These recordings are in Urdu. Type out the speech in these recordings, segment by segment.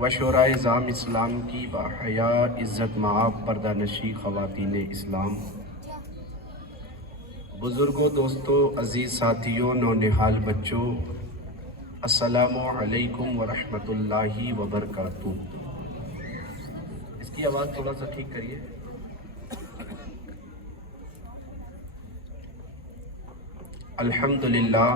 و شورائے نظام اسلام کی باحیا عزت مآب پردہ نشی خواتین اسلام، بزرگوں، دوستوں، عزیز ساتھیوں، نونہال بچوں، السلام علیکم ورحمۃ اللہ وبرکاتہ۔ اس کی آواز تھوڑا سا ٹھیک کریے۔ الحمدللہ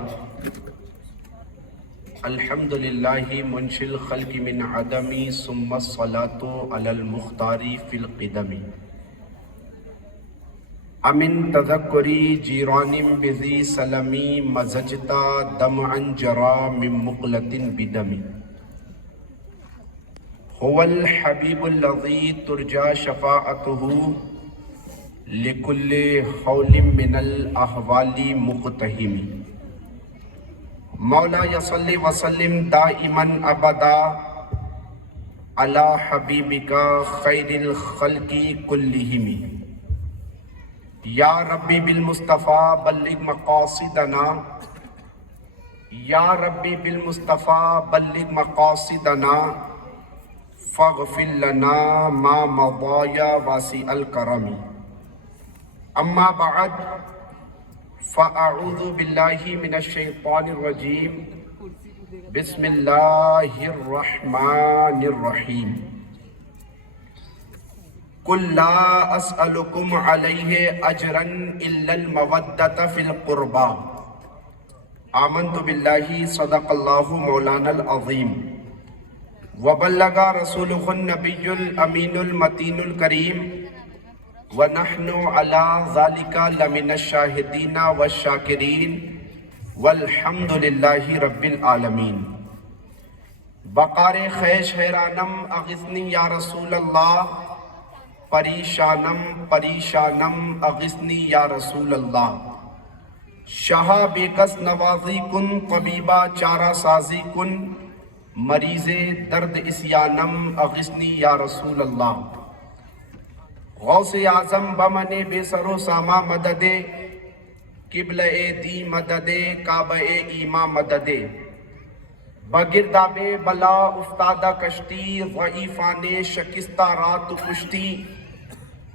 منشی الخلق من عدمی ثم الصلاة علی المختار فی القدم امن تذکری جیران بذی سلمی مزجتا دمعا جرا من مقلۃ بدمی هو الحبیب الذی ترجى شفاعته لکل حول من الاحوال مقتحم مولا صلی وسلم دائما ابدا علی حبیبک خیر الخلق کلہم یا ربی بالمصطفیٰ بلغ مقاصدنا یا ربی بالمصطفیٰ بلغ مقاصدنا فاغفر لنا ما مضى یا واسع الکرم اما بعد فاعوذ باللہ من الشیطان الرجیم بسم اللہ الرحمن الرحیم قل لا اسألکم علیہ اجرا الا المودۃ فی القربى آمنت باللہ صدق اللہ مولانا العظیم وبلغ رسولہ النبی الامین المتین الکریم ونحن علی ذالک لمن الشاہدین والشاکرین والحمد للہ رب العالمین۔ بقار خیش حیرانم اغثنی یا رسول اللہ پریشانم پریشانم اغثنی یا رسول اللہ شاہ بے کس نوازی کن طبیبہ چارہ سازی کن مریض درد اسیانم اغثنی یا رسول اللہ غوث اعظم بمن بے سر و ساما مدد قبلہ دی مدد کعبہ ایما مدد بگرداب بلا افتادہ کشتی ضعیفان شکستہ رات کشتی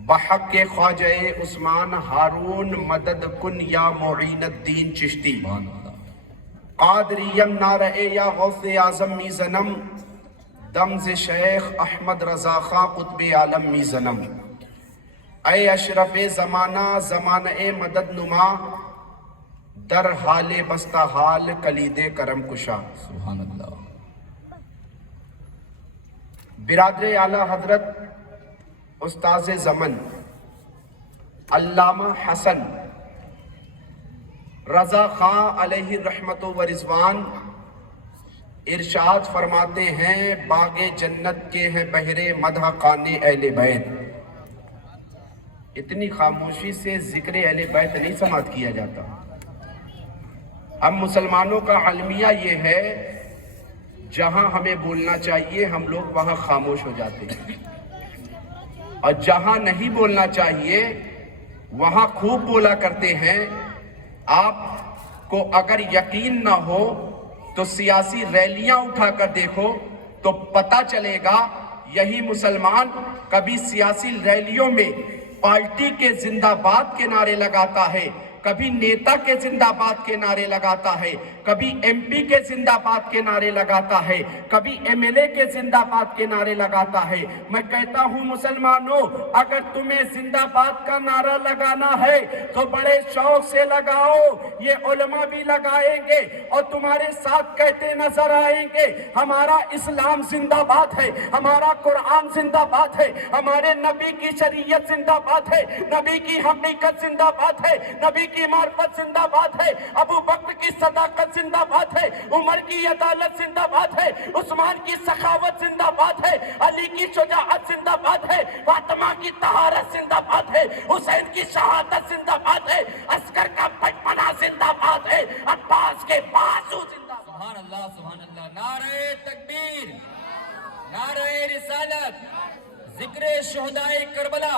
بحق خواجہ عثمان ہارون مدد کن یا معین الدین چشتی قادریم نعرہ یا غوث اعظم میزنم دمز شیخ احمد رضا خاں قطب عالم میزنم اے اشرف زمانہ زمانہ مدد نما در حال بستہ حال کلید کرم کشا سبحان اللہ۔ برادر اعلیٰ حضرت استاذ زمن علامہ حسن رضا خاں علیہ رحمت و رضوان ارشاد فرماتے ہیں باغ جنت کے ہیں بہرے مدح خانے اہل بیت۔ اتنی خاموشی سے ذکر اہل بیت نہیں سماعت کیا جاتا۔ ہم مسلمانوں کا المیہ یہ ہے جہاں ہمیں بولنا چاہیے ہم لوگ وہاں خاموش ہو جاتے ہیں، اور جہاں نہیں بولنا چاہیے وہاں خوب بولا کرتے ہیں۔ آپ کو اگر یقین نہ ہو تو سیاسی ریلیاں اٹھا کر دیکھو تو پتہ چلے گا یہی مسلمان کبھی سیاسی ریلیوں میں پارٹی کے زندہ باد کے نعرے لگاتا ہے، کبھی نیتا کے زندہ باد کے نعرے لگاتا ہے، کبھی ایم پی کے زندہ باد کے نعرے لگاتا ہے، کبھی ایم ایل اے کے زندہ باد کے نعرے لگاتا ہے۔ میں کہتا ہوں مسلمانوں، اگر تمہیں زندہ باد کا نعرہ لگانا ہے تو بڑے شوق سے لگاؤ، یہ علماء بھی لگائیں گے اور تمہارے ساتھ کہتے نظر آئیں گے ہمارا اسلام زندہ باد ہے، ہمارا قرآن زندہ باد ہے، ہمارے نبی کی شریعت زندہ باد ہے، نبی کی حقیقت زندہ باد ہے، نبی کی معرفت زندہ باد ہے، ابو بکر کی صداقت زندہ باد ہے، عمر کی عدالت زندہ باد ہے، عثمان کی سخاوت زندہ باد ہے، علی کی شجاعت زندہ باد ہے، فاطمہ کی طہارت زندہ باد ہے، حسین کی شہادت زندہ باد ہے، عسکر کا بچپنا زندہ باد ہے، عباس کے بازو زندہ باد۔ سبحان اللہ سبحان اللہ، نعرہ تکبیر، نعرہ رسالت، ذکر شہدائے کربلا۔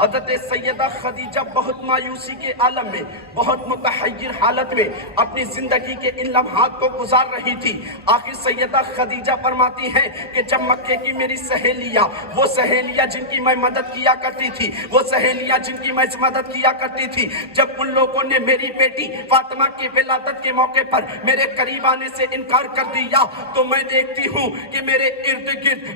حضرت سیدہ خدیجہ بہت مایوسی کے عالم میں، بہت متحیر حالت میں اپنی زندگی کے ان لمحات کو گزار رہی تھی۔ آخر سیدہ خدیجہ فرماتی ہیں کہ جب مکے کی میری سہیلیاں، وہ سہیلیاں جن کی میں مدد کیا کرتی تھی، وہ سہیلیاں جن کی میں مدد کیا کرتی تھی، جب ان لوگوں نے میری بیٹی فاطمہ کی ولادت کے موقع پر میرے قریب آنے سے انکار کر دیا، تو میں دیکھتی ہوں کہ میرے ارد گرد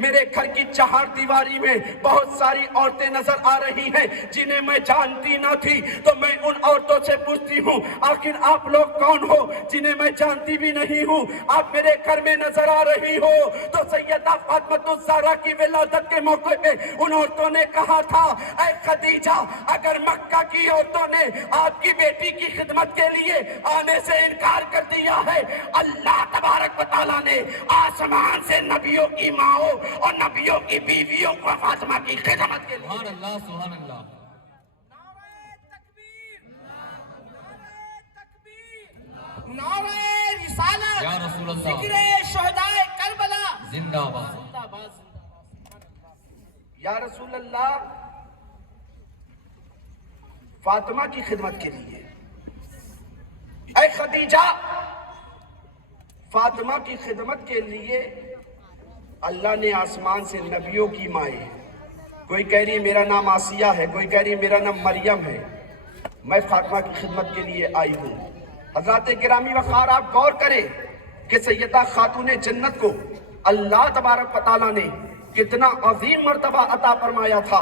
میرے گھر کی چہار دیواری میں بہت ساری عورتیں نظر آ رہی ہیں جنہیں میں جانتی نہ تھی۔ تو میں ان عورتوں سے پوچھتی ہوں آخر آپ لوگ کون ہو جنہیں میں جانتی بھی نہیں ہوں، آپ میرے گھر میں نظر آ رہی ہو؟ تو سیدہ فاطمہ الزہرا کی ولادت کے موقع پہ ان عورتوں نے کہا تھا اے خدیجہ، اگر مکہ کی عورتوں نے آپ کی بیٹی کی خدمت کے لیے آنے سے انکار کر دیا ہے، اللہ تبارک و تعالیٰ نے آسمان سے نبیوں کی ماؤں اور نبیوں کی بیویوں کو فاطمہ کی خدمت کے لیے۔ سبحان اللہ سبحان اللہ۔ نعرہ رسالت یا رسول اللہ، ذکر شہدائے کربلا زندہ باد۔ زندہ باد زندہ باد۔ یا رسول اللہ، فاطمہ کی خدمت کے لیے، اے خدیجہ، فاطمہ کی خدمت کے لیے اللہ نے آسمان سے نبیوں کی مائیں، کوئی کہہ رہی ہے میرا نام آسیہ ہے، کوئی کہہ رہی ہے میرا نام مریم ہے، میں فاطمہ کی خدمت کے لیے آئی ہوں۔ حضرات گرامی وقار، آپ غور کریں کہ سیدہ خاتون جنت کو اللہ تبارک و تعالیٰ نے کتنا عظیم مرتبہ عطا فرمایا تھا۔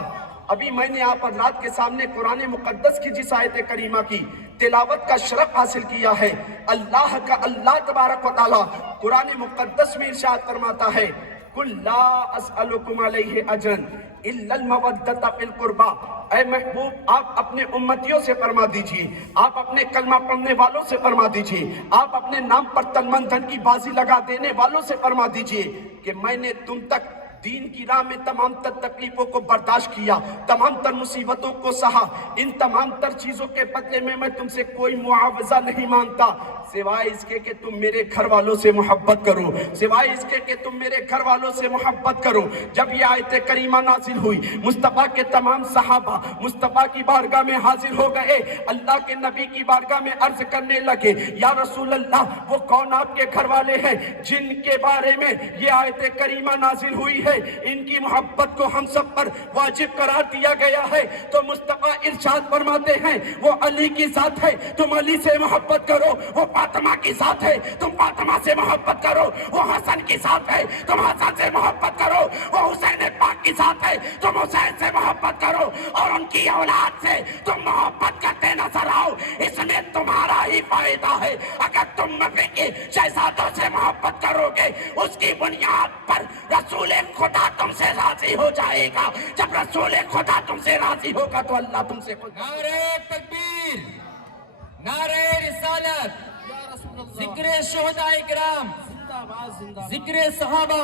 ابھی میں نے آپ حضرات کے سامنے قرآن مقدس کی جس آیت کریمہ کی تلاوت کا شرف حاصل کیا ہے، اللہ تبارک و تعالیٰ قرآن مقدس میں ارشاد فرماتا ہے قُلْ لَا أَسْأَلُكُمْ عَلَيْهِ أَجْرًا إِلَّا الْمَوَدَّةَ فِي الْقُرْبَى۔ اے محبوب، آپ اپنے امتیوں سے فرما دیجئے، آپ اپنے کلمہ پڑھنے والوں سے فرما دیجئے، آپ اپنے نام پر تن من دھن کی بازی لگا دینے والوں سے فرما دیجئے کہ میں نے تم تک دین کی راہ میں تمام تر تکلیفوں کو برداشت کیا، تمام تر مصیبتوں کو سہا، ان تمام تر چیزوں کے بدلے میں تم سے کوئی معاوضہ نہیں مانگتا سوائے اس کے کہ تم میرے گھر والوں سے محبت کرو، سوائے اس کے کہ تم میرے گھر والوں سے محبت کرو۔ جب یہ آیت کریمہ نازل ہوئی، مصطفیٰ کے تمام صحابہ مصطفیٰ کی بارگاہ میں حاضر ہو گئے، اللہ کے نبی کی بارگاہ میں عرض کرنے لگے یا رسول اللہ، وہ کون آپ کے گھر والے ہیں جن کے بارے میں یہ آیت کریمہ نازل ہوئی ہے، ان کی محبت کو ہم سب پر واجب قرار دیا گیا ہے؟ تو مصطفیٰ ارشاد فرماتے ہیں وہ علی کی ذات ہے، تم علی سے محبت کرو، وہ فاطمہ کی ذات ہے، تم فاطمہ سے محبت کرو، وہ حسن کی ذات ہے، تم حسن سے محبت کرو، وہ حسین پاک کی ذات ہے، تم حسین سے محبت کرو، اور ان کی اولاد سے تم محبت کرتے نظر آؤ، اس میں تمہارا ہی فائدہ ہے۔ اگر تم مکے کے شہزادوں سے محبت کرو گے، اس کی بنیاد پر رسول خدا تم سے راضی ہو جائے گا، جب رسول خدا تم سے راضی ہوگا تو اللہ تم سے خوش۔ نعرہ تکبیر، نعرہ رسالت، یا رسول اللہ ذکر شہدائے کرام، زندہ باد زندہ باد ذکر صحابہ،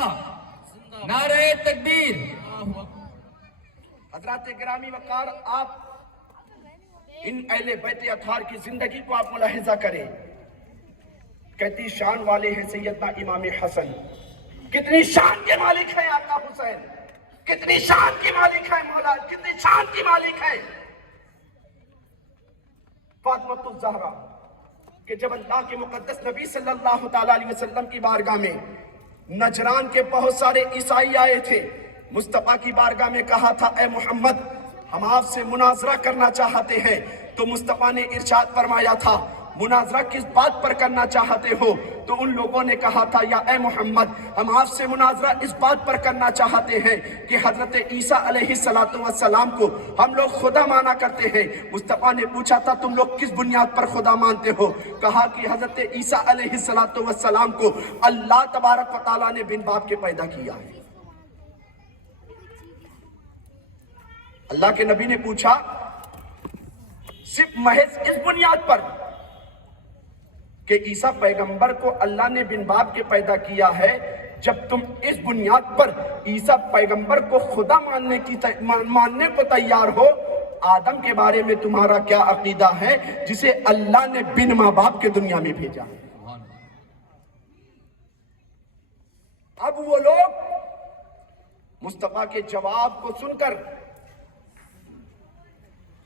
زندہ باد۔ نعرہ تکبیر۔ اللہ اکبر۔ حضرات گرامی وقار، آپ ان اہل بیت اطہار کی زندگی کو آپ ملاحظہ کریں، کتنی شان والے ہیں سیدنا امام حسن، کتنی شان کے مالک ہیں آقا حسین، کتنی شان کی مالک ہے مولا، کتنی شان کی مالک ہے فاطمہ الزہرا، کہ جب اللہ کے مقدس نبی صلی اللہ تعالیٰ علیہ وسلم کی بارگاہ میں نجران کے بہت سارے عیسائی آئے تھے، مصطفیٰ کی بارگاہ میں کہا تھا اے محمد ہم آپ سے مناظرہ کرنا چاہتے ہیں، تو مصطفیٰ نے ارشاد فرمایا تھا مناظرہ کس بات پر کرنا چاہتے ہو؟ تو ان لوگوں نے کہا تھا یا اے محمد ہم آپ سے مناظرہ اس بات پر کرنا چاہتے ہیں کہ حضرت عیسیٰ علیہ السلام کو ہم لوگ خدا مانا کرتے ہیں۔ مصطفیٰ نے پوچھا تھا تم لوگ کس بنیاد پر خدا مانتے ہو؟ کہا کہ حضرت عیسیٰ علیہ السلام کو اللہ تبارک و تعالیٰ نے بن باپ کے پیدا کیا ہے۔ اللہ کے نبی نے پوچھا صرف محض اس بنیاد پر کہ عیسیٰ پیغمبر کو اللہ نے بن باپ کے پیدا کیا ہے، جب تم اس بنیاد پر عیسیٰ پیغمبر کو خدا ماننے کو تیار ہو، آدم کے بارے میں تمہارا کیا عقیدہ ہے جسے اللہ نے بن ماں باپ کے دنیا میں بھیجا؟ اب وہ لوگ مصطفیٰ کے جواب کو سن کر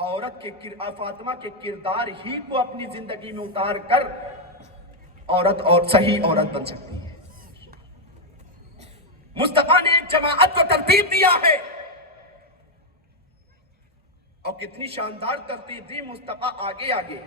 عورت کے فاطمہ کے کردار ہی کو اپنی زندگی میں اتار کر عورت اور صحیح عورت بن سکتی ہے. مصطفیٰ نے ایک جماعت کو ترتیب دیا ہے اور کتنی شاندار ترتیب دی. مصطفیٰ آگے آگے،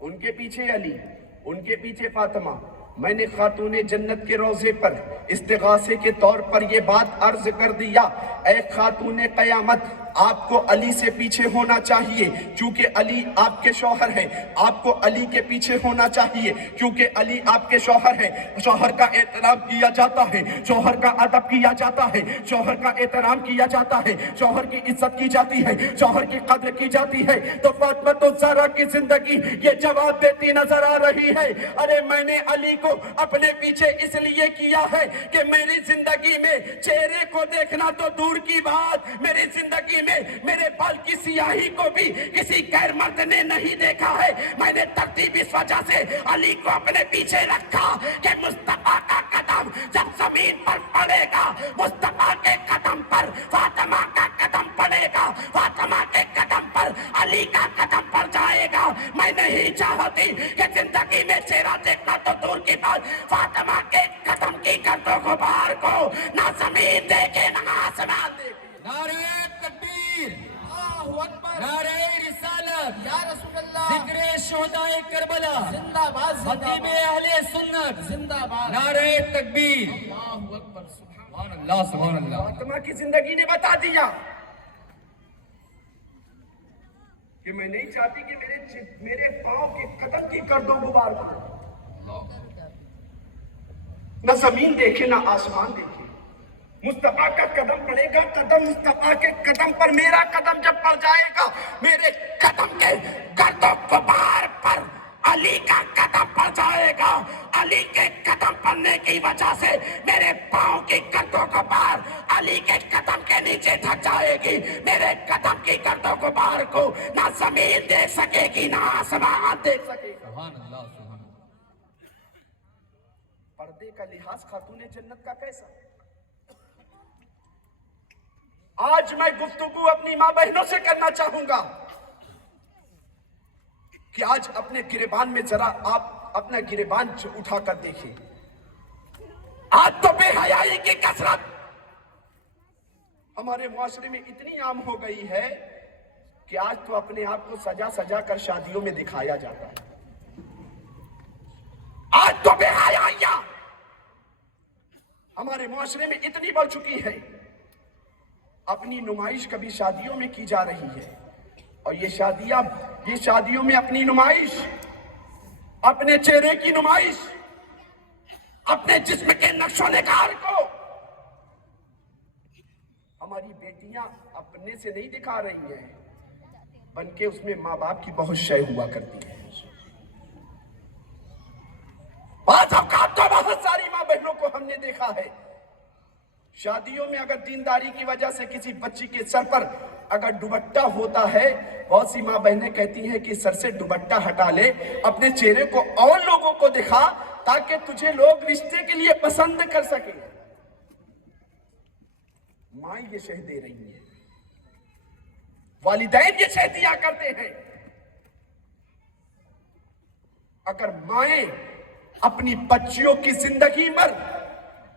ان کے پیچھے علی، ان کے پیچھے فاطمہ. میں نے خاتون جنت کے روضے پر استغاثے کے طور پر یہ بات عرض کر دیا، اے خاتون قیامت، آپ کو علی سے پیچھے ہونا چاہیے کیونکہ علی آپ کے شوہر ہیں. آپ کو علی کے پیچھے ہونا چاہیے کیونکہ علی آپ کے شوہر ہیں. شوہر کا احترام کیا جاتا ہے، شوہر کا ادب کیا جاتا ہے، شوہر کا احترام کیا جاتا ہے، شوہر کی عزت کی جاتی ہے، شوہر کی قدر کی جاتی ہے. تو فاطمہ الزہرا کی زندگی یہ جواب دیتی نظر آ رہی ہے، ارے میں نے علی کو اپنے پیچھے اس لیے کیا ہے کہ میری زندگی میں چہرے کو دیکھنا تو دور کی بات، میری زندگی میں میرے بال کی سیاہی کو بھی کسی غیر مرد نے نہیں دیکھا ہے. میں نے ترتیب اس وجہ سے علی کو اپنے پیچھے رکھا کہ مصطفیٰ کا قدم جب زمین پر پڑے گا، مصطفیٰ کے قدم پر فاطمہ کا قدم پڑے گا، فاطمہ کے قدم پر علی کا قدم پڑ جائے گا. میں نہیں چاہتی کہ زندگی میں چہرہ دیکھنا تو دور کی بات، فاطمہ کے قدم کی گرد و غبار کو نہ زمین دیکھے نہ آسمان دیکھے. نعرہ تکبیر، اللہ اکبر. نعرہ رسالت، یا رسول اللہ. ذکر شہدائے کربلا، زندہ باد زندہ خطیب باد اہل سنت، زندہ باد. نعرہ تکبیر. اللہ اکبر. سبحان سبحان اللہ، سبحان اللہ. فاطمہ کی زندگی نے بتا دیا کہ میں نہیں چاہتی کہ میرے پاؤں کے قدم کی گرد و غبار کو نہ زمین دیکھے نہ آسمان دیکھے. مصطفیٰ کا قدم پڑے گا، قدم مصطفیٰ کے قدم پر، میرا قدم جب پڑ جائے گا، میرے قدم کے گرد و غبار پر علی کا قدم پڑ جائے گا. علی کے قدم پڑنے کی وجہ سے میرے پاؤں کی گرد و غبار علی کے قدم کے نیچے تھک جائے گی. میرے قدم کی گرد و غبار کو نہ زمین دیکھ سکے گی نہ آسمان دیکھ سکے گا. سبحان اللہ، سبحان اللہ. پردے کا لحاظ خاتون جنت کا کیسا؟ آج میں گفتگو اپنی ماں بہنوں سے کرنا چاہوں گا کہ آج اپنے گریبان میں ذرا آپ اپنا گریبان اٹھا کر دیکھیں. آج تو بے حیائی کی کثرت ہمارے معاشرے میں اتنی عام ہو گئی ہے کہ آج تو اپنے آپ کو سجا سجا کر شادیوں میں دکھایا جاتا ہے. آج تو بے حیائیاں ہمارے معاشرے میں اتنی بڑھ چکی ہے، اپنی نمائش کبھی شادیوں میں کی جا رہی ہے. اور یہ شادیوں میں اپنی نمائش، اپنے چہرے کی نمائش، اپنے جسم کے نقش و نگار کو ہماری بیٹیاں اپنے سے نہیں دکھا رہی ہیں، بلکہ اس میں ماں باپ کی بہت شے ہوا کرتی ہے. بعض اوقات تو بہت ساری ماں بہنوں کو ہم نے دیکھا ہے شادیوں میں اگر دینداری کی وجہ سے کسی بچی کے سر پر اگر دوپٹہ ہوتا ہے، بہت سی ماں بہنیں کہتی ہیں کہ سر سے دوپٹہ ہٹا لے، اپنے چہرے کو اور لوگوں کو دکھا تاکہ تجھے لوگ رشتے کے لیے پسند کر سکیں. ماں یہ شہ دے رہی ہیں، والدین یہ شہ دیا کرتے ہیں. اگر مائیں اپنی بچیوں کی زندگی پر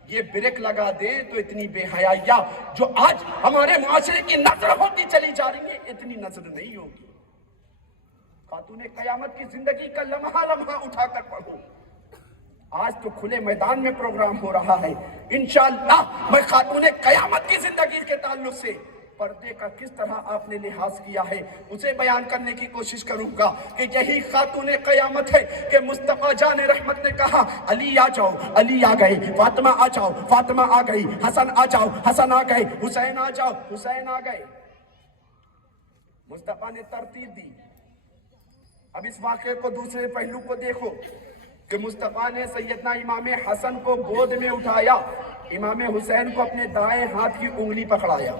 یہ بریک لگا دیں تو اتنی بے حیائیاں جو آج ہمارے معاشرے کی نظر ہوتی چلی جا رہی ہے، اتنی نظر نہیں ہوگی. خاتون قیامت کی زندگی کا لمحہ لمحہ اٹھا کر پڑھو. آج تو کھلے میدان میں پروگرام ہو رہا ہے. انشاءاللہ میں خاتون قیامت کی زندگی کے تعلق سے پردے کا کس طرح آپ نے لحاظ کیا ہے اسے بیان کرنے کی کوشش کروں گا کہ یہی خاتون قیامت ہے کہ مصطفیٰ جان رحمت نے کہا علی آ جاؤ، علی آ گئے، فاطمہ آ جاؤ، فاطمہ آ گئی، حسن آ جاؤ، حسن آ گئے، حسین آ جاؤ، حسین آ گئے. مصطفیٰ نے ترتیب دی. اب اس واقعے کو دوسرے پہلو کو دیکھو کہ مصطفیٰ نے سیدنا امام حسن کو گود میں اٹھایا، امام حسین کو اپنے دائیں ہاتھ کی انگلی پکڑایا.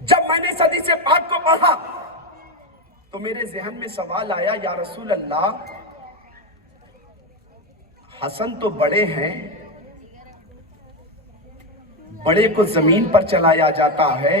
جب میں نے حدیث پاک کو پڑھا تو میرے ذہن میں سوال آیا، یا رسول اللہ، حسن تو بڑے ہیں، بڑے کو زمین پر چلایا جاتا ہے،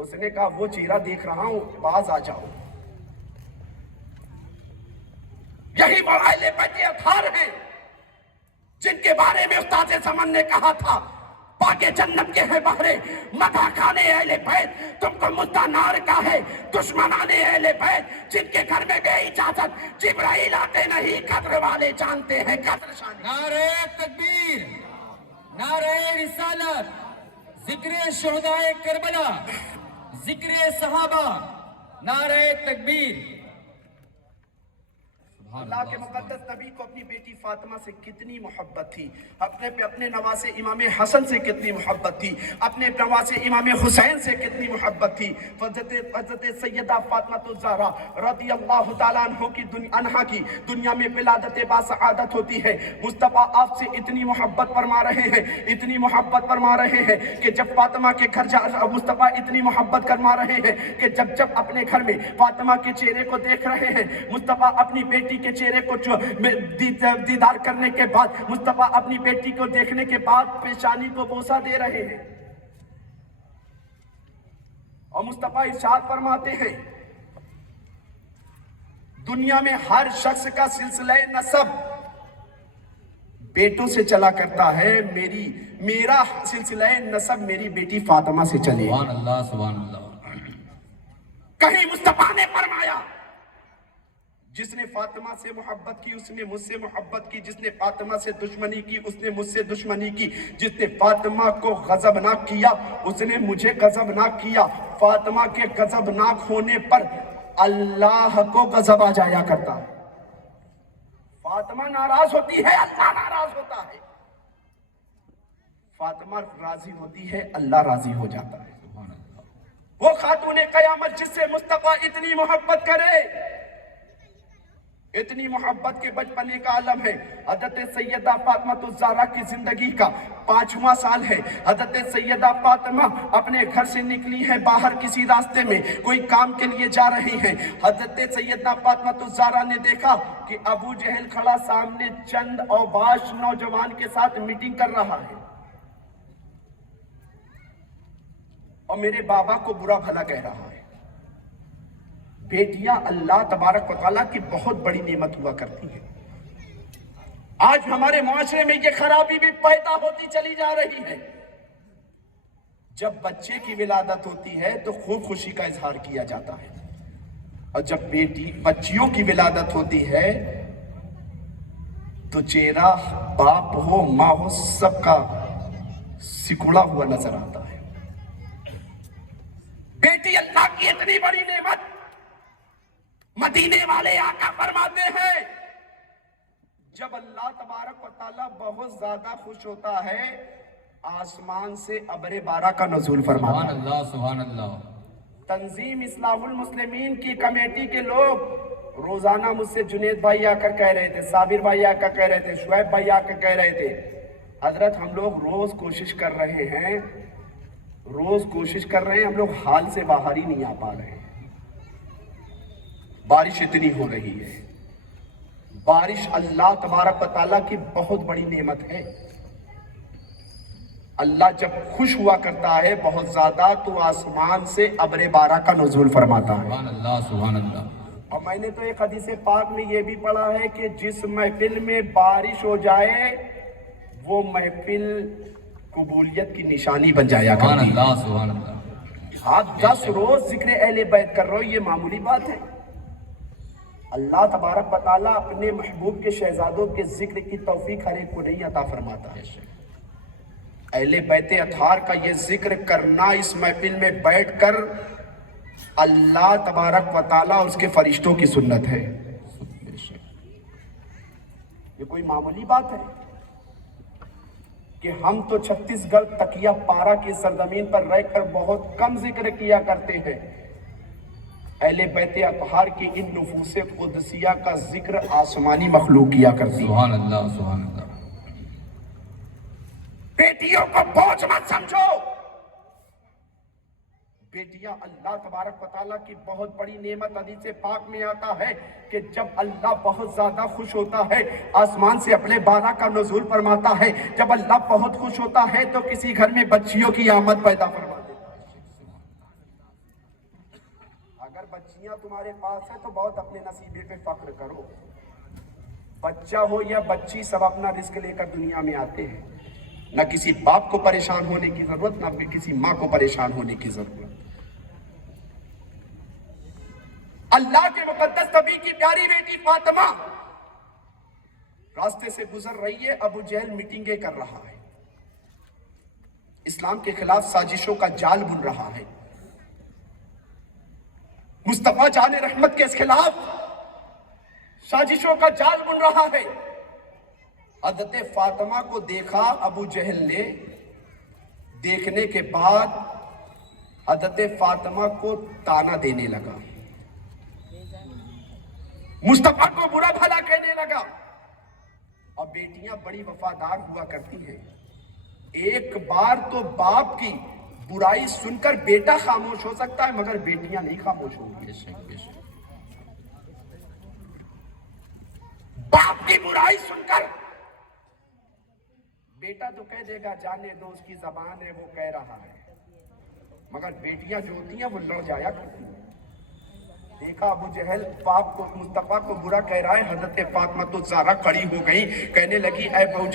اس نے کہا وہ چہرہ دیکھ رہا ہوں، باز آ جاؤ۔ یہی وہ اہل بیت اطہار ہیں جن کے بارے میں استاد زمن نے کہا تھا پاک جنت کے ہے بہرے مدح کھانے اہل بیت، تم کو مدہ نار کا ہے دشمنانے اہل بیت، جن کے گھر میں بے اجازت جبرائیل آتے نہیں، قدر والے جانتے ہیں قدر شان۔ نعرہ تکبیر، نعرہ رسالت، ذکر شہدائے کربلا، ذکر صحابہ، نعرہ تکبیر۔ اللہ کے مقدس نبی کو اپنی بیٹی فاطمہ سے کتنی محبت تھی، اپنے نواسے امام حسن سے کتنی محبت تھی، اپنے نواسے امام حسین سے کتنی محبت تھی۔ حضرت سیدہ فاطمہ الزہرا رضی اللہ تعالیٰ عنہا کی دنیا میں ولادت باسعادت ہوتی ہے۔ مصطفیٰ آپ سے اتنی محبت فرما رہے ہیں، اتنی محبت فرما رہے ہیں کہ جب فاطمہ کے گھر مصطفیٰ اتنی محبت فرما رہے ہیں کہ جب اپنے گھر میں فاطمہ کے چہرے کو دیکھ رہے ہیں، مصطفیٰ اپنی بیٹی کے چہرے کو دیدار کرنے کے بعد، مصطفیٰ اپنی بیٹی کو دیکھنے کے بعد پیشانی کو بوسہ دے رہے ہیں، اور مصطفیٰ ارشاد فرماتے ہیں دنیا میں ہر شخص کا سلسلہ نسب بیٹوں سے چلا کرتا ہے، میرا سلسلہ نسب میری بیٹی فاطمہ سے چلے۔ سبحان اللہ، سبحان اللہ۔ کہیں مصطفیٰ نے فرمایا جس نے فاطمہ سے محبت کی اس نے مجھ سے محبت کی، جس نے فاطمہ سے دشمنی کی اس نے مجھ سے دشمنی کی، جس نے فاطمہ کو غضبناک کیا اس نے مجھے غضبناک کیا۔ فاطمہ کے غضبناک ہونے پر اللہ کو غضب آ جایا کرتا ہے۔ فاطمہ ناراض ہوتی ہے، اللہ ناراض ہوتا ہے۔ فاطمہ راضی ہوتی ہے، اللہ راضی ہو جاتا ہے۔ سبحان اللہ۔ وہ خاتون قیامت جس سے مصطفیٰ اتنی محبت کرے، اتنی محبت کے بچپنے کا عالم ہے۔ حضرت سیدہ فاطمہ الزہرا کی زندگی کا 5واں سال ہے۔ حضرت سیدہ فاطمہ اپنے گھر سے نکلی ہے، باہر کسی راستے میں کوئی کام کے لیے جا رہی ہیں۔ حضرت سیدہ فاطمہ الزہرا نے دیکھا کہ ابو جہل کھڑا سامنے چند اوباش نوجوان کے ساتھ میٹنگ کر رہا ہے، اور میرے بابا کو برا بھلا کہہ رہا ہے۔ بیٹیاں اللہ تبارک و تعالیٰ کی بہت بڑی نعمت ہوا کرتی ہیں۔ آج ہمارے معاشرے میں یہ خرابی بھی پیدا ہوتی چلی جا رہی ہے۔ جب بچے کی ولادت ہوتی ہے تو خوب خوشی کا اظہار کیا جاتا ہے، اور جب بچیوں کی ولادت ہوتی ہے تو چہرہ باپ ہو ماں ہو سب کا سکڑا ہوا نظر آتا ہے۔ بیٹی اللہ کی اتنی بڑی نعمت، مدینے والے آقا فرماتے ہیں جب اللہ تبارک و تعالیٰ بہت زیادہ خوش ہوتا ہے آسمان سے ابر بارہ کا نزول فرماتا سبحان ہے۔ اللہ، سبحان اللہ۔ تنظیم اصلاح المسلمین کی کمیٹی کے لوگ روزانہ مجھ سے جنید بھائی آ کر کہہ رہے تھے، صابر بھائی آ کر کہہ رہے تھے، شعیب بھائی آ کر کہہ رہے تھے حضرت ہم لوگ روز کوشش کر رہے ہیں، ہم لوگ حال سے باہر ہی نہیں آ پا رہے ہیں۔ بارش اتنی ہو رہی ہے، بارش اللہ تبارک و تعالیٰ کی بہت بڑی نعمت ہے۔ اللہ جب خوش ہوا کرتا ہے بہت زیادہ تو آسمان سے ابر بارہ کا نزول فرماتا ہے۔ سبحان اللہ، سبحان اللہ۔ اور میں نے تو ایک حدیث پاک میں یہ بھی پڑھا ہے کہ جس محفل میں بارش ہو جائے وہ محفل قبولیت کی نشانی بن جایا سبحان کرتی ہے۔ اللہ، سبحان اللہ۔ آپ 10 روز ذکر اہل بیت کر رہے ہو، یہ معمولی بات ہے؟ اللہ تبارک و تعالیٰ اپنے محبوب کے شہزادوں کے ذکر کی توفیق ہر ایک کو نہیں عطا فرماتا ہے۔ اہل بیت اطہار کا یہ ذکر کرنا اس محفل میں بیٹھ کر اللہ تبارک و تعالیٰ اور اس کے فرشتوں کی سنت ہے۔ یہ کوئی معمولی بات ہے کہ ہم تو چھتیس گڑھ تکیہ پارا کی سرزمین پر رہ کر بہت کم ذکر کیا کرتے ہیں۔ اہل بیت اطہار کی ان نفوس قدسیہ کا ذکر آسمانی مخلوق کیا کرتی ہے۔ سبحان اللہ، سبحان اللہ۔ بیٹیوں کو بوجھ مت سمجھو، بیٹیاں اللہ تبارک و تعالیٰ کی بہت بڑی نعمت۔ حدیث پاک میں آتا ہے کہ جب اللہ بہت زیادہ خوش ہوتا ہے آسمان سے اپنے بارہ کا نزول فرماتا ہے، جب اللہ بہت خوش ہوتا ہے تو کسی گھر میں بچیوں کی آمد پیدا فرما دیتا ہے۔ اگر بچیاں تمہارے پاس ہیں تو بہت اپنے نصیبے پہ فخر کرو. بچہ ہو یا بچی سب اپنا رزق لے کر دنیا میں آتے ہیں. نہ کسی باپ کو پریشان ہونے کی ضرورت، نہ کسی ماں کو پریشان ہونے کی ضرورت. اللہ کے مقدس نبی کی پیاری بیٹی فاطمہ راستے سے گزر رہی ہے. ابو جہل میٹنگیں کر رہا ہے، اسلام کے خلاف سازشوں کا جال بن رہا ہے. مصطفیٰ جان رحمت کے خلاف سازشوں کا جال بن رہا ہے. حضرت فاطمہ کو دیکھا ابو جہل نے. دیکھنے کے بعد حضرت فاطمہ کو تانا دینے لگا، مصطفیٰ کو برا بھلا کہنے لگا. اور بیٹیاں بڑی وفادار ہوا کرتی ہیں. ایک بار تو باپ کی برائی سن کر بیٹا خاموش ہو سکتا ہے مگر بیٹیاں نہیں خاموش ہوگی. باپ کی برائی سن کر بیٹا تو کہہ دے گا جانے دو اس کی زبان ہے وہ کہہ رہا ہے، مگر بیٹیاں جو ہوتی ہیں وہ لڑ جایا کرتی ہیں. دیکھا ابو جہل باپ کو مصطفیٰ کو برا کہہ رہا ہے. حضرت فاطمہ تو زارا کھڑی ہو گئی، کہنے لگی اے ابو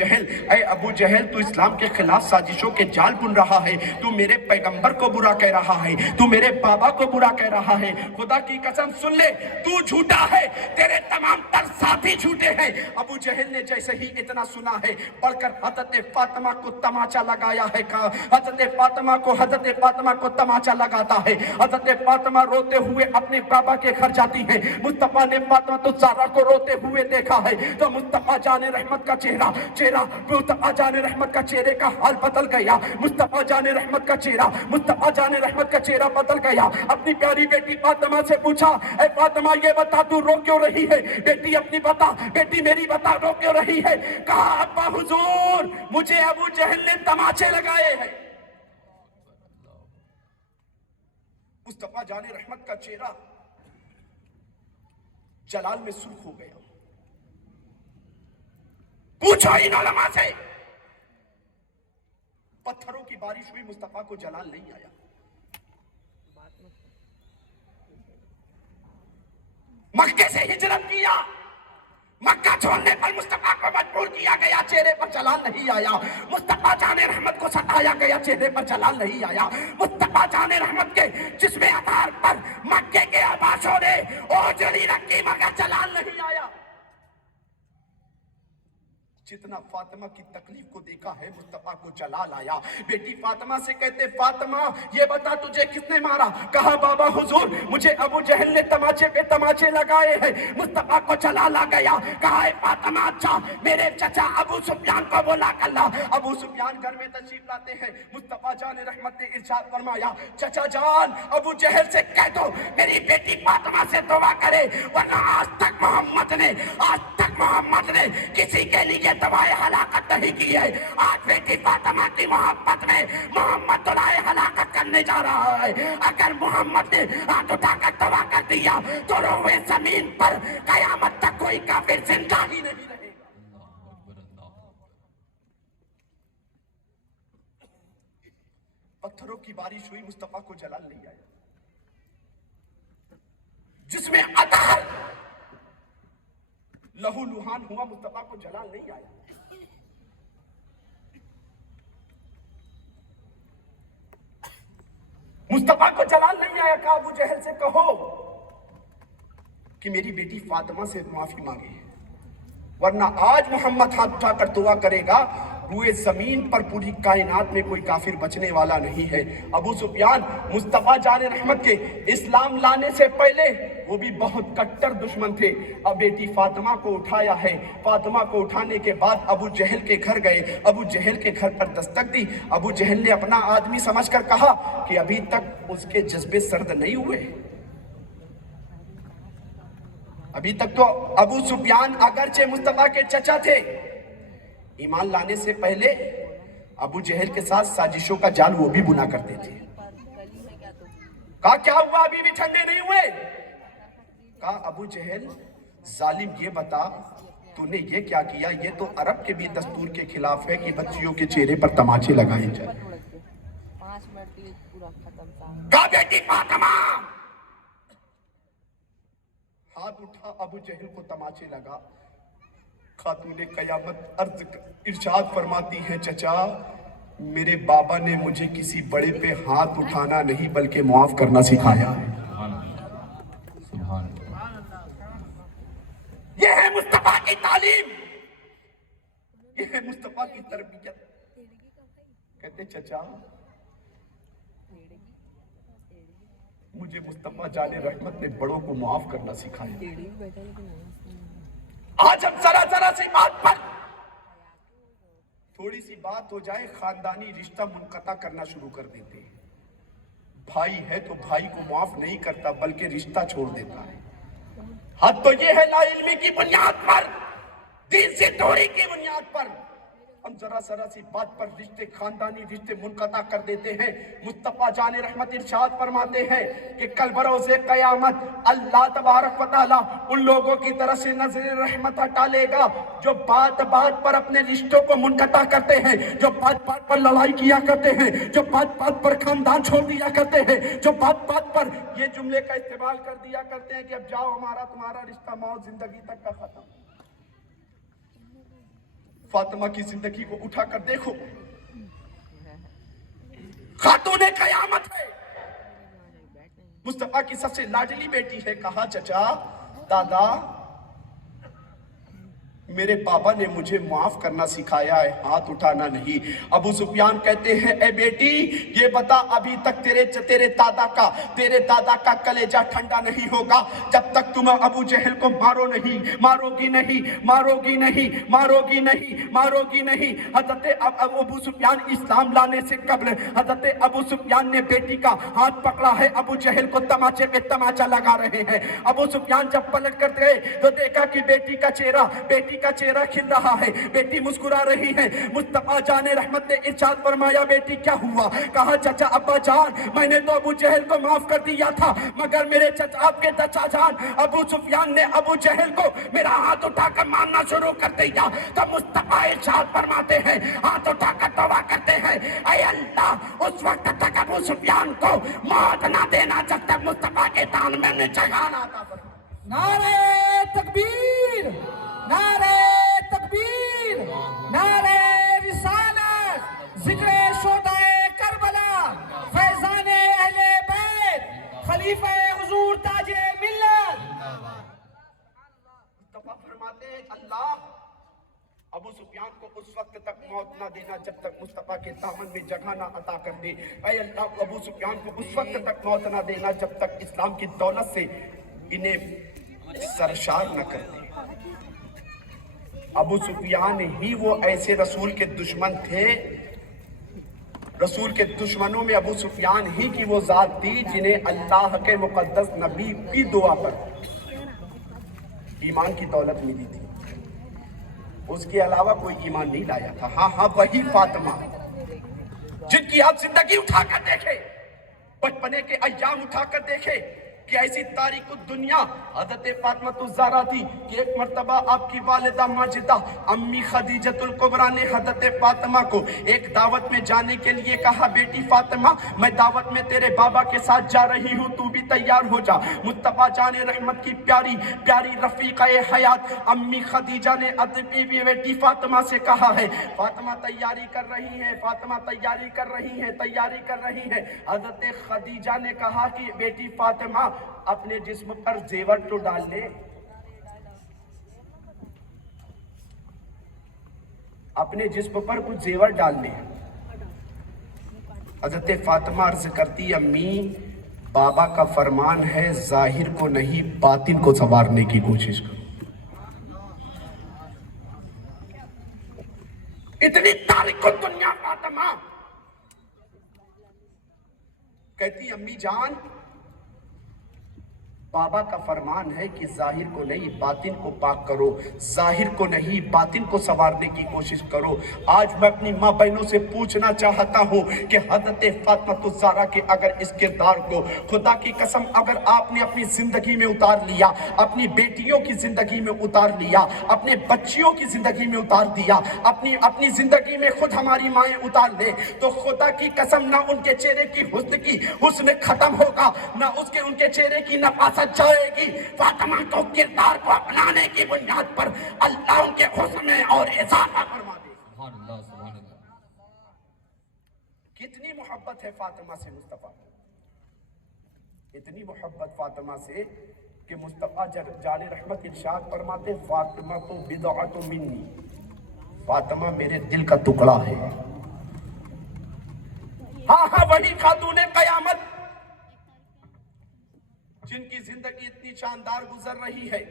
جہل تو اسلام کے خلاف سازشوں کے جال بن رہا ہے. تو میرے پیغمبر کو برا کہہ رہا ہے، تو میرے بابا کو برا کہہ رہا ہے. خدا کی قسم سن لے، تو جھوٹا ہے، تیرے تمام تر ساتھی جھوٹے ہیں. ابو جہل نے جیسے ہی اتنا سنا ہے پڑھ کر حضرت فاطمہ کو تماچا لگایا ہے. حضرت فاطمہ کو تماچا لگاتا ہے. حضرت فاطمہ روتے ہوئے اپنے بابا کے گھر جاتی ہیں. مصطفیٰ نے فاطمہ تو زہرا کو روتے ہوئے دیکھا ہے تو مصطفیٰ جان رحمت کا مصطفیٰ جان رحمت کا چہرے کا حال بدل گیا. مصطفیٰ جان رحمت کا چہرہ بدل گیا. اپنی پیاری بیٹی فاطمہ سے پوچھا اے فاطمہ یہ بتا تو رو کیوں رہی ہے؟ بیٹی میری بتا رو کیوں رہی ہے؟ کہا ابا حضور مجھے ابو جہل نے تماچے لگائے ہیں. مصطفیٰ جان رحمت کا چہرہ جلال میں سرخ ہو گیا. پوچھو ان علماء سے. پتھروں کی بارش ہوئی، مصطفیٰ کو جلال نہیں آیا. مکے سے ہجرت کیا، مکہ چھوڑنے پر مصطفیٰ کو مجبور کیا گیا، چہرے پر جلال نہیں آیا. مصطفیٰ جان رحمت کو ستایا گیا، چہرے پر جلال نہیں آیا. مصطفیٰ جان رحمت کے جسم اطہار پر مکے کے عباسوں نے اوجڑی رکھی مگر جلال نہیں آیا. جتنا فاطمہ کی تکلیف کو دیکھا ہے مصطفیٰ کو جلال آیا. بیٹی فاطمہ سے کہتے فاطمہ یہ بتا تجھے کس نے مارا؟ کہا بابا حضور مجھے ابو جہل نے تماچے پہ تماچے لگائے ہیں. مصطفیٰ کو جلال آ گیا. کہا اے فاطمہ اچھا میرے چچا ابو سفیان کو بلا کر لا. ابو سفیان گھر میں تشریف لاتے ہیں. مصطفیٰ جان رحمت نے ارشاد فرمایا چچا جان ابو جہل سے کہہ دو میری بیٹی فاطمہ سے دعا کرے، ورنہ آج تک محمد نے کسی کے لیے دعائے ہلاکت نہیں کی ہے. آج بیٹی فاطمہ کی محبت میں محمد دعائے ہلاکت کرنے جا رہا ہے. اگر محمد نے ہاتھ اٹھا کر دعا کر دیا تو روئے زمین پر قیامت تک کوئی کافر زندہ ہی نہیں رہے گا. پتھروں کی بارش ہوئی، مصطفیٰ کو جلال نہیں آیا. جس میں اطہر لہو لہان ہوا، مصطفیٰ کو جلال نہیں آیا. مصطفیٰ کو جلال نہیں آیا. کہا ابو جہل سے کہو کہ میری بیٹی فاطمہ سے معافی مانگے، ورنہ آج محمد ہاتھ اٹھا کر دعا کرے گا روئے زمین پر پوری کائنات میں کوئی کافر بچنے والا نہیں ہے. ابو سفیان مصطفیٰ جان رحمت کے اسلام لانے سے پہلے وہ بھی بہت کٹر دشمن تھے. اب بیٹی فاطمہ کو اٹھایا ہے. فاطمہ کو اٹھانے کے بعد ابو جہل کے گھر گئے. ابو جہل کے گھر پر دستک دی. ابو جہل نے اپنا آدمی سمجھ کر کہا کہ ابھی تک اس کے جذبے سرد نہیں ہوئے. ابھی تک تو ابو سفیان اگرچہ مصطفیٰ کے چچا تھے، ایمان لانے سے پہلے ابو جہل کے ساتھ سازشوں کا جال وہ بھی بنا کرتے تھے. کہا کیا ہوا ابھی بھی ٹھنڈے نہیں ہوئے؟ کہا ابو جہل ظالم یہ بتا تو نے یہ کیا کیا؟ یہ تو عرب کے بھی دستور کے خلاف ہے کہ بچیوں کے چہرے پر تماچے لگائے جائیں. کہا بیٹی فاطمہ ہاتھ اٹھا ابو جہل کو تماچے لگا. خاتون قیامت ارشاد فرماتی ہے چچا میرے بابا نے مجھے کسی بڑے پہ ہاتھ اٹھانا نہیں بلکہ معاف کرنا سکھایا ہے. سبحان یہ ہے مصطفیٰ کی تعلیم, یہ ہے مصطفیٰ کی تربیت. کہتے چچا مجھے مصطفیٰ جان رحمت نے بڑوں کو معاف کرنا سکھایا. آج ہم ذرا سی بات پر تھوڑی سی بات ہو جائے خاندانی رشتہ منقطع کرنا شروع کر دیتے ہیں. بھائی ہے تو بھائی کو معاف نہیں کرتا بلکہ رشتہ چھوڑ دیتا ہے. حد تو یہ ہے لا علمی کی بنیاد پر, دین سے دوری کی بنیاد پر ہم ذرا سی بات پر رشتے خاندانی رشتے منقطع کر دیتے ہیں. مصطفیٰ جان رحمت ارشاد فرماتے ہیں کہ کل بروز قیامت اللہ تبارک و تعالیٰ ان لوگوں کی طرف سے نظر رحمت ہٹا لے گا جو بات بات پر اپنے رشتوں کو منقطع کرتے ہیں, جو بات بات پر لڑائی کیا کرتے ہیں, جو بات بات پر خاندان چھوڑ دیا کرتے ہیں, جو بات بات پر یہ جملے کا استعمال کر دیا کرتے ہیں کہ اب جاؤ ہمارا تمہارا رشتہ موت زندگی تک کا ختم. فاطمہ کی زندگی کو اٹھا کر دیکھو, خاتون قیامت ہے, مصطفیٰ کی سب سے لاڈلی بیٹی ہے. کہا چچا دادا میرے بابا نے مجھے معاف کرنا سکھایا ہے, ہاتھ اٹھانا نہیں. ابو سفیان کہتے ہیں اے بیٹی یہ بتا ابھی تک تیرے دادا کا کلیجہ ٹھنڈا نہیں ہوگا جب تک تم ابو جہل کو ماروگی نہیں. حضرت ابو سفیان اسلام لانے سے قبل حضرت ابو سفیان نے بیٹی کا ہاتھ پکڑا ہے, ابو جہل کو تماچے پہ تماچا لگا رہے ہیں. ابو سفیان جب پلٹ کر گئے تو دیکھا کہ بیٹی کا چہرہ کھل رہا ہے, بیٹی مسکرا رہی ہے. مصطفیٰ جان رحمت نے ارشاد فرمایا بیٹی کیا ہوا؟ کہا چچا ابا جان میں نے تو ابو جہل کو معاف کر دیا تھا مگر میرے آپ کے چچا جان ابو سفیان نے ابو جہل کو میرا ہاتھ اٹھا کر مارنا شروع کر دیا. تب مصطفیٰ ارشاد فرماتے ہیں ہاتھ اٹھا کر توبہ کرتے ہیں اے اللہ اس وقت تک ابو سفیان کو موت نہ دینا جب تک مصطفیٰ کے دان میں نے جگہ نہ عطا فرما. نعرہ تکبیر, نعرہ تکبیر, نعرہ رسالت, ذکر شہدائے کربلا, فیضان اہل بیت, خلیفہ حضور تاج ملت. مصطفیٰ فرماتے ہیں اللہ ابو سفیان کو اس وقت تک موت نہ دینا جب تک مصطفیٰ کے دامن میں جگہ نہ عطا کر دے. اے اللہ ابو سفیان کو اس وقت تک موت نہ دینا جب تک اسلام کی دولت سے انہیں سرشار نہ کر دے. ابو سفیان ہی وہ ایسے رسول کے دشمن تھے, رسول کے دشمنوں میں ابو سفیان ہی کی وہ ذات تھی جنہیں اللہ کے مقدس نبی کی دعا پر ایمان کی دولت ملی تھی. اس کے علاوہ کوئی ایمان نہیں لایا تھا. ہاں وہی فاطمہ جن کی آپ زندگی اٹھا کر دیکھے, بچپنے کے ایام اٹھا کر دیکھے کہ ایسی تاریخ الدنیا حضرت فاطمہ الزہرا تھی کہ ایک مرتبہ آپ کی والدہ ماجدہ امی خدیجۃ الکبریٰ نے حضرت فاطمہ کو ایک دعوت میں جانے کے لیے کہا بیٹی فاطمہ میں دعوت میں تیرے بابا کے ساتھ جا رہی ہوں تو بھی تیار ہو جا. مصطفیٰ جان رحمت کی پیاری رفیقہ حیات امی خدیجہ نے اپنی بیٹی فاطمہ سے کہا ہے فاطمہ تیاری کر رہی ہے. حضرت خدیجہ نے کہا کہ بیٹی فاطمہ اپنے جسم پر زیور تو ڈال لے, اپنے جسم پر کچھ زیور ڈال لے. حضرت فاطمہ عرض کرتی امی بابا کا فرمان ہے ظاہر کو نہیں باطن کو سنوارنے کی کوشش کرو. اتنی تاریخ دنیا فاطمہ کہتی امی جان بابا کا فرمان ہے کہ ظاہر کو نہیں باطن کو پاک کرو, ظاہر کو نہیں باطن کو سنوارنے کی کوشش کرو. آج میں اپنی ماں بہنوں سے پوچھنا چاہتا ہوں کہ حضرت فاطمہ الزہرا کے اگر اس کردار کو خدا کی قسم اگر آپ نے اپنی زندگی میں اتار لیا, اپنی بیٹیوں کی زندگی میں اتار لیا, اپنے بچیوں کی زندگی میں اتار دیا, اپنی زندگی میں خود ہماری مائیں اتار لے تو خدا کی قسم نہ ان کے چہرے کی حسن ختم ہوگا, نہ ان کے چہرے کی نفاست سمجھ جائے گی فاطمہ کو کردار کو اپنانے کی بنیاد پر اللہ ان کے حسن میں اور اضافہ فرما دے. سبحان اللہ سبحان اللہ. کتنی محبت ہے فاطمہ سے مصطفیٰ کو. اتنی محبت فاطمہ سے کہ مصطفیٰ جان رحمت ارشاد فرماتے فاطمہ تو بضعۃ منی، فاطمہ میرے دل کا ٹکڑا ہے. ہاں وہی خاتون قیامت جن کی زندگی اتنی شاندار گزر رہی ہے،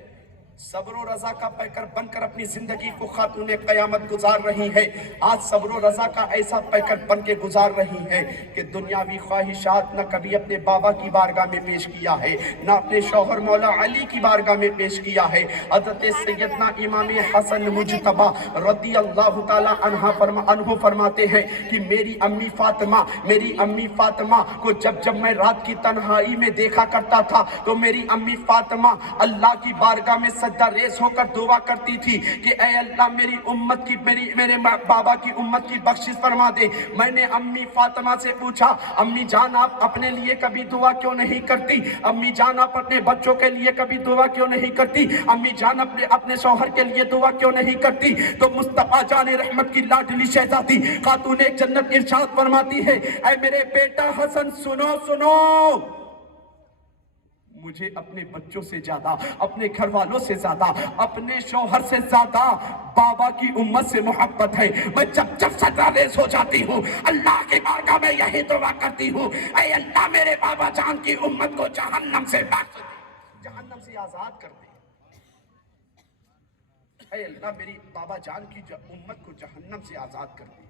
صبر و رضا کا پیکر بن کر اپنی زندگی کو خاتون قیامت گزار رہی ہے. آج صبر و رضا کا ایسا پیکر بن کے گزار رہی ہے کہ دنیاوی خواہشات نہ کبھی اپنے بابا کی بارگاہ میں پیش کیا ہے، نہ اپنے شوہر مولا علی کی بارگاہ میں پیش کیا ہے. حضرت سیدنا امام حسن مجتبی رضی اللہ تعالی عنہ فرماتے ہیں کہ میری امی فاطمہ کو جب میں رات کی تنہائی میں دیکھا کرتا تھا تو میری امی فاطمہ اللہ کی بارگاہ میں سجدہ ریز ہو کر دعا کرتی تھی کہ اے اللہ میری امت کی میرے بابا کی امت کی بخشش فرما دے. میں نے امی فاطمہ سے پوچھا امی جان آپ اپنے لیے کبھی دعا کیوں نہیں کرتی؟ امی جان آپ اپنے بچوں کے لیے کبھی دعا کیوں نہیں کرتی؟ امی جان اپنے شوہر کے لیے دعا کیوں نہیں کرتی؟ تو مصطفیٰ جان رحمت کی لاڈلی شہزادی خاتون جنت ارشاد فرماتی ہے اے میرے بیٹا حسن سنو مجھے اپنے بچوں سے زیادہ، اپنے گھر والوں سے زیادہ، اپنے شوہر سے زیادہ بابا کی امت سے محبت ہے. میں جب سجدہ ریز ہو جاتی ہوں اللہ کی بارگاہ میں یہی دعا کرتی ہوں اے اللہ میرے بابا جان کی امت کو جہنم سے بخش دے، جہنم سے آزاد کر دے. اے اللہ میری بابا جان کی امت کو جہنم سے آزاد کر دے.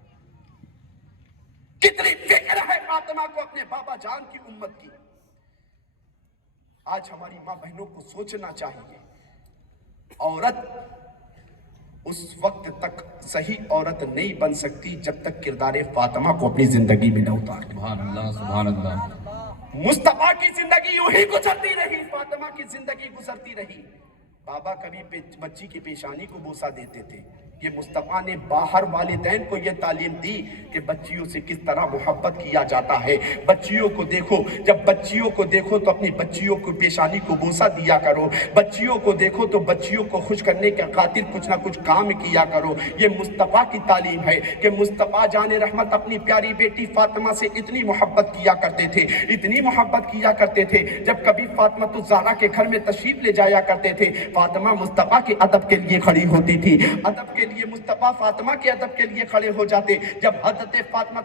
کتنی فکر ہے فاطمہ کو اپنے بابا جان کی امت کی. آج ہماری ماں بہنوں کو سوچنا چاہیے عورت اس وقت تک صحیح عورت نہیں بن سکتی جب تک کردار فاطمہ کو اپنی زندگی میں نہ اتارے. سبحان اللہ سبحان اللہ. مصطفیٰ کی زندگی یوں ہی گزرتی رہی، فاطمہ کی زندگی گزرتی رہی. بابا کبھی بچی کی پیشانی کو بوسہ دیتے تھے. یہ مصطفیٰ نے باہر والدین کو یہ تعلیم دی کہ بچیوں سے کس طرح محبت کیا جاتا ہے. بچیوں کو دیکھو، جب بچیوں کو دیکھو تو اپنی بچیوں کو پیشانی کو بوسہ دیا کرو. بچیوں کو دیکھو تو بچیوں کو خوش کرنے کے خاطر کچھ نہ کچھ کام کیا کرو. یہ مصطفیٰ کی تعلیم ہے کہ مصطفیٰ جان رحمت اپنی پیاری بیٹی فاطمہ سے اتنی محبت کیا کرتے تھے، اتنی محبت کیا کرتے تھے. جب کبھی فاطمہ تو زہرا کے گھر میں تشریف لے جایا کرتے تھے، فاطمہ مصطفیٰ کے ادب کے لیے کھڑی ہوتی تھی. ادب کے لیے مصطفیٰ فاطمہ کے ادب کے لیے کھڑے ہو جاتے. جب حضرت فاطمہ